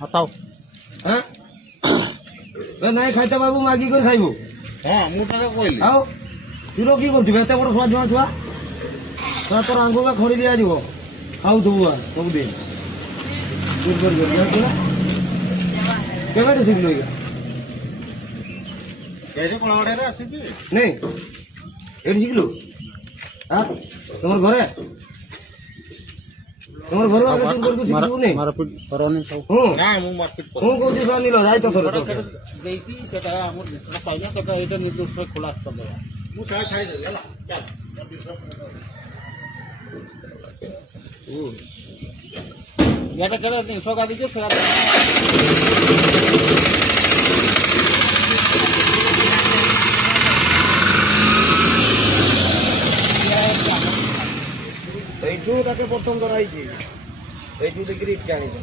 হতাও হ্যাঁ নাই খাইতে পারবো মাগি করে খাইবো। হ্যাঁ মু টাকা কইলি ଆଉ ତୁର କି କରୁଛୁ ଏତେ ବଡ଼ ଛୁଆ ଛୁଆ ଛୁଆ ଛୁଆ ତୋର ଆଙ୍ଗୁଳା ଖଡ଼ି ଦିଆଯିବ ଖାଉଥିବୁ ସବୁଦିନ କେବେଠୁ ଶିଖିଲୁ ଏଇଟା ଏଇଠି କଳାବାଡ଼ିଆରେ ଆସିଛି ନାଇଁ ଏଇଠି ଶିଖିଲୁ ତମର ଘରେ ତମର ଘର ଆଗେ ତୁ କରିବୁ ଶିଖିବୁ ନାଇଁ ହଁ ନା ମୁଁ ମାର୍କେଟ ମୁଁ କହୁଛି ଶୁଣ ନିଲ ଯାଇ ତ ଥର ଦେଇଛି ସେଟା ଆମର ଜିନିଷଟା ପାଇଲା ସେଟା ଏଇଟା ନିର୍ଦ୍ଦିଷ୍ଟ ଖୋଲା କରିଦେବା ମୁଁ ସେଟା ଛାଡ଼ିଦେବି ହେଲା এটা কেটে দিন সকা দিকে সেটা এইটু তাকে প্রথম ধরা হয়েছে এইটু দেখি জানিছ